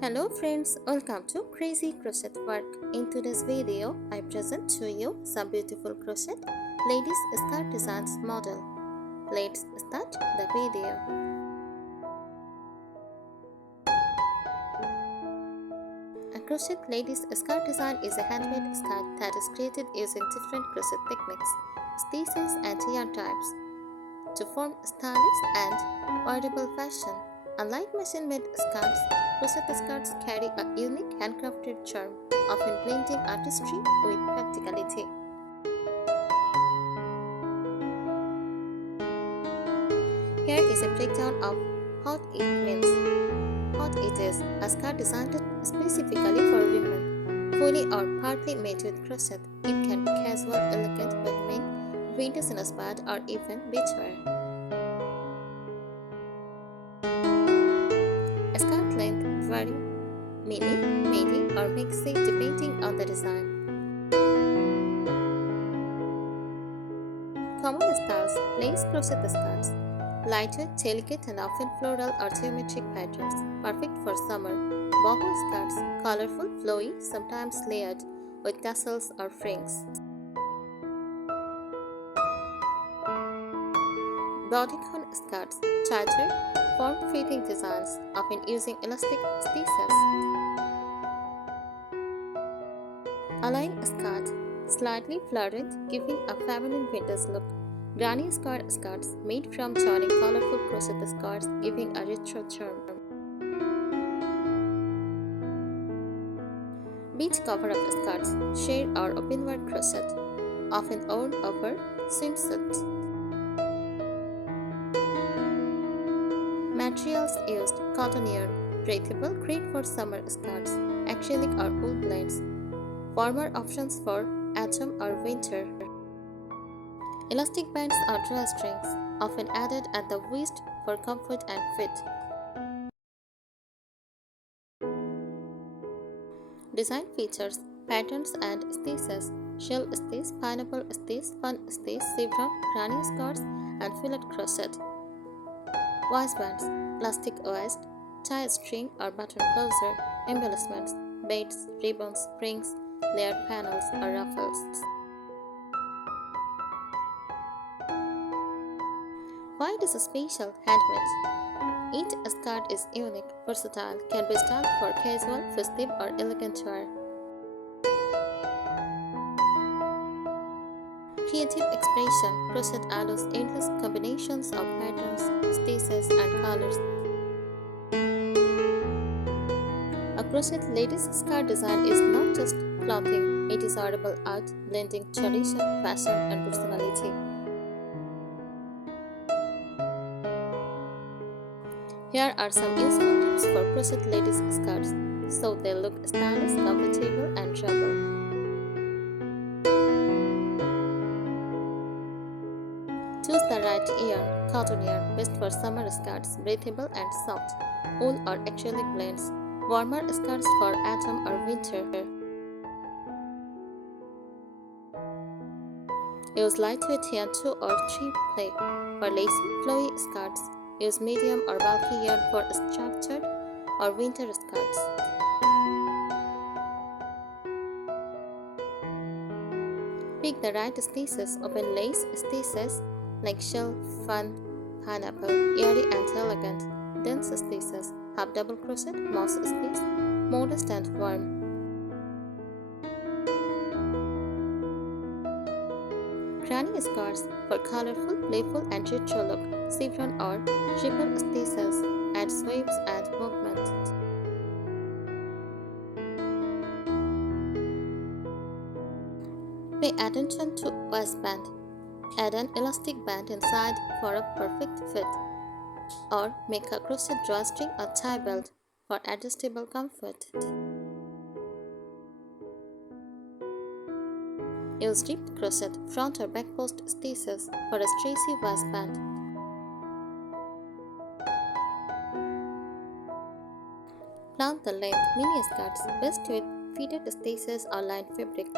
Hello friends, welcome to Crazy Crochet Work. In today's video, I present to you some beautiful crochet ladies skirt designs model. Let's start the video. A crochet ladies skirt design is a handmade skirt that is created using different crochet techniques, stitches and yarn types to form stylish and wearable fashion. Unlike machine-made skirts, crochet skirts carry a unique handcrafted charm, often blending artistry with practicality. Here is a breakdown of what it means. What it is: a skirt designed specifically for women, fully or partly made with crochet. It can be casual, elegant, bohemian, vintage-inspired, or even beachwear. Skirt length vary midi, or maxi depending on the design. Common styles: lace crochet skirts, lighter, delicate, and often floral or geometric patterns, perfect for summer. Boho skirts, colorful, flowy, sometimes layered with tassels or fringes. Bodycon skirts, tighter, form-fitting designs, often using elastic stitches. Align skirt, slightly florid, giving a feminine vintage look. Granny skirt skirts, made from joining colorful crochet skirts, giving a retro charm. Beach cover-up skirts, sheer or open-work crochet, often worn over swimsuits. Materials used: cotton yarn, breathable, great for summer skirts, acrylic or wool blends. Warmer options for autumn or winter. Elastic bands or drawstrings, often added at the waist for comfort and fit. Design features: patterns and stitches, shell stitch, pineapple stitch, fun stitch, chevron, granny skirts, and fillet crochet. Waistbands, elastic waist, tie string or button closer. Embellishments: beads, ribbons, springs, layered panels, or ruffles. Why it is a special handmade? Each skirt is unique, versatile, can be styled for casual, festive, or elegant wear. Creative expression: crochet allows endless combinations of patterns, stitches, and colors. A crochet ladies skirt design is not just clothing, it is wearable art, blending tradition, fashion, and personality. Here are some useful tips for crochet ladies skirts, so they look stylish, comfortable, and durable. Choose the right yarn: cotton yarn, best for summer skirts, breathable and soft. Wool or acrylic blends, warmer skirts for autumn or winter. Use lightweight yarn 2 or 3 play. For lacy, flowy skirts, use medium or bulky yarn for structured or winter skirts. Pick the right stitches: open lace stitches like shell, fun, pineapple, airy and elegant. Dense stitches, half double crochet, moss stitch, modest and warm. Granny skirts for colorful, playful, and retro look. Chevron or triple stitches add sways and movement. Pay attention to waistband. Add an elastic band inside for a perfect fit, or make a crochet drawstring or tie belt for adjustable comfort. Use deep crochet front or back post stitches for a stretchy waistband. Plan the length: mini skirts, best with fitted stitches or lined fabric.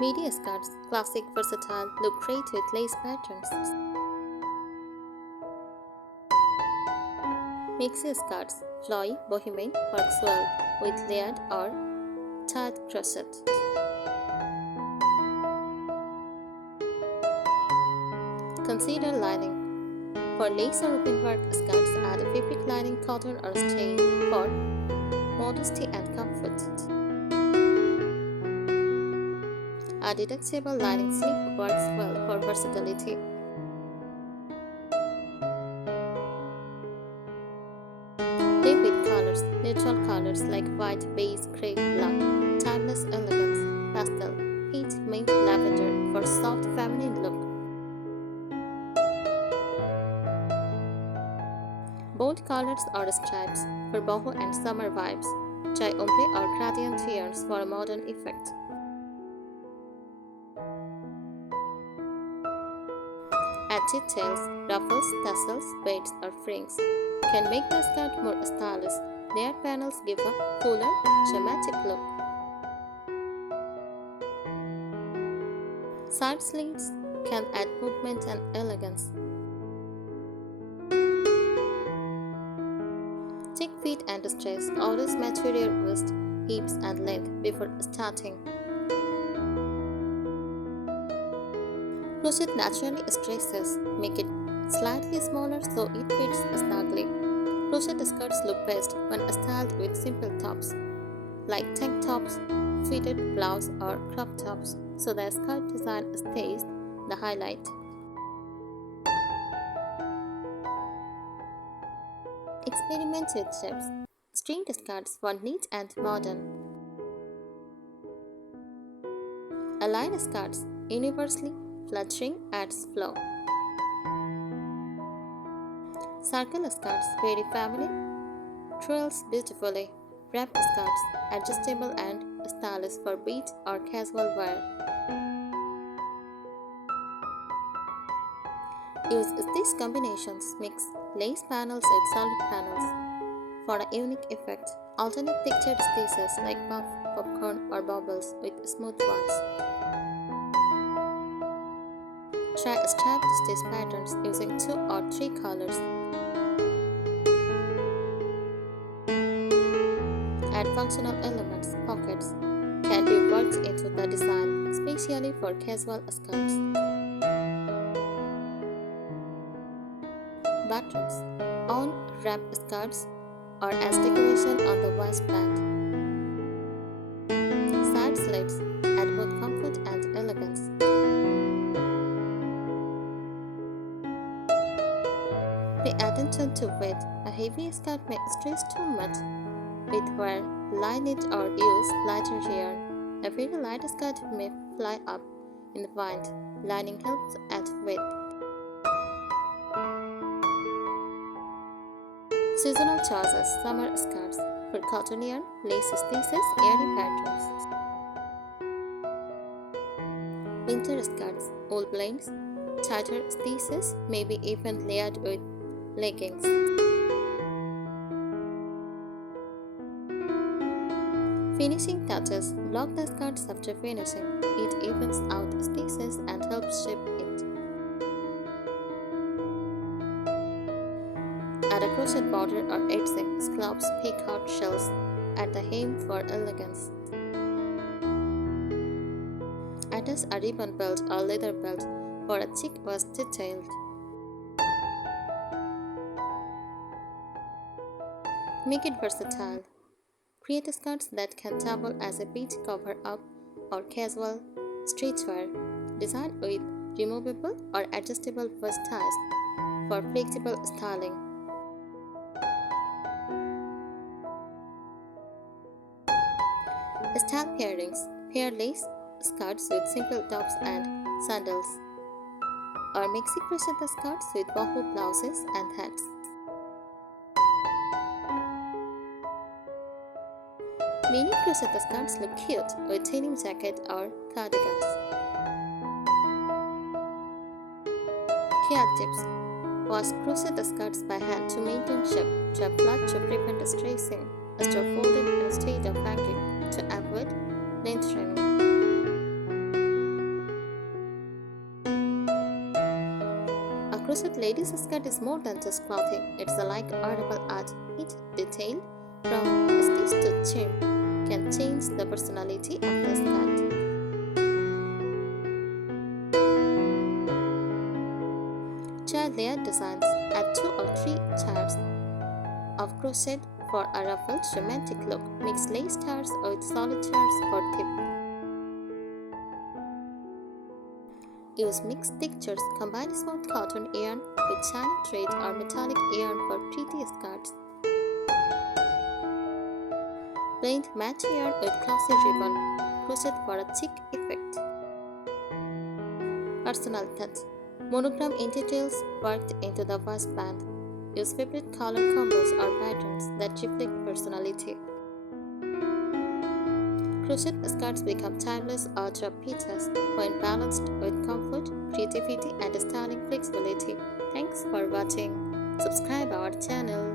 Midi skirts, classic, versatile, look great with lace patterns. Maxi skirts, flowy, bohemian, works well with layered or tight crochet. Consider lining. For lace or open work skirts, add a fabric lining, cotton or string for modesty and comfort. A detachable lining sleeve works well for versatility. Play with colors, neutral colors like white, beige, gray, black, timeless elegance, pastel, peach, mint, lavender for soft feminine look. Bold colors or stripes for boho and summer vibes. Try ombre or gradient yarns for a modern effect. Add details, ruffles, tassels, beads or fringes can make the skirt more stylish. Layered panels give a fuller, dramatic look. Side sleeves can add movement and elegance. Check feet and stretch. Always measure your waist, hips and length before starting. Crochet naturally stretches, make it slightly smaller so it fits snugly. Crochet skirts look best when styled with simple tops, like tank tops, fitted blouse or crop tops, so the skirt design stays the highlight. Experiment with shapes. String skirts for neat and modern. Align skirts universally fluttering adds flow. Circle skirts very feminine, twirls beautifully. Wrap skirts adjustable and stylish for beach or casual wear. Use stitch combinations, mix lace panels with solid panels for a unique effect. Alternate textured stitches like puff, popcorn or bubbles with smooth ones. Try striped stitch patterns using 2 or 3 colors. Add functional elements, pockets, can be worked into the design, especially for casual skirts. Buttons on wrap skirts or as decoration on the waistband. Side slits add both comfort and elegance. Pay attention to weight. A heavy skirt may stress too much with wear. Line it or use lighter yarn. A very light skirt may fly up in the wind. Lining helps add weight. Seasonal choices, summer skirts for cotton yarn, lace stitches, airy patterns. Winter skirts, wool blends, tighter stitches, maybe even layered with leggings. Finishing touches, block the skirts after finishing. It evens out stitches and helps shape it. Add a crochet border or edging, scallops, peacock shells at the hem for elegance. Attach a ribbon belt or leather belt for a chic waist detail. Make it versatile. Create skirts that can double as a beach cover-up or casual streetwear. Design with removable or adjustable waist ties for flexible styling. Style pairings. Pair lace skirts with simple tops and sandals, or maxi crochet the skirts with boho blouses and hats. Mini crochet the skirts look cute with denim jacket or cardigans. Care tips. Wash crochet the skirts by hand to maintain shape. Try flat to prevent stressing. Store folded instead of hanging to avoid lengthening. A crochet ladies' skirt is more than just clothing. It's a like article art. Each detail, from stitch to trim, can change the personality of the skirt. Try layered designs. Add 2 or 3 stars of crochet for a ruffled, romantic look. Mix lace stars with solid stars for tip. Use mixed textures. Combine smooth cotton yarn with shiny thread or metallic yarn for pretty skirts. Blend matte yarn with glossy ribbon. Crochet for a chic effect. Personal touch. Monogram in details worked into the waistband. Use favorite color combos or patterns that reflect personality. Crochet skirts become timeless ultra pieces when balanced with comfort, creativity, and styling flexibility. Thanks for watching. Subscribe our channel.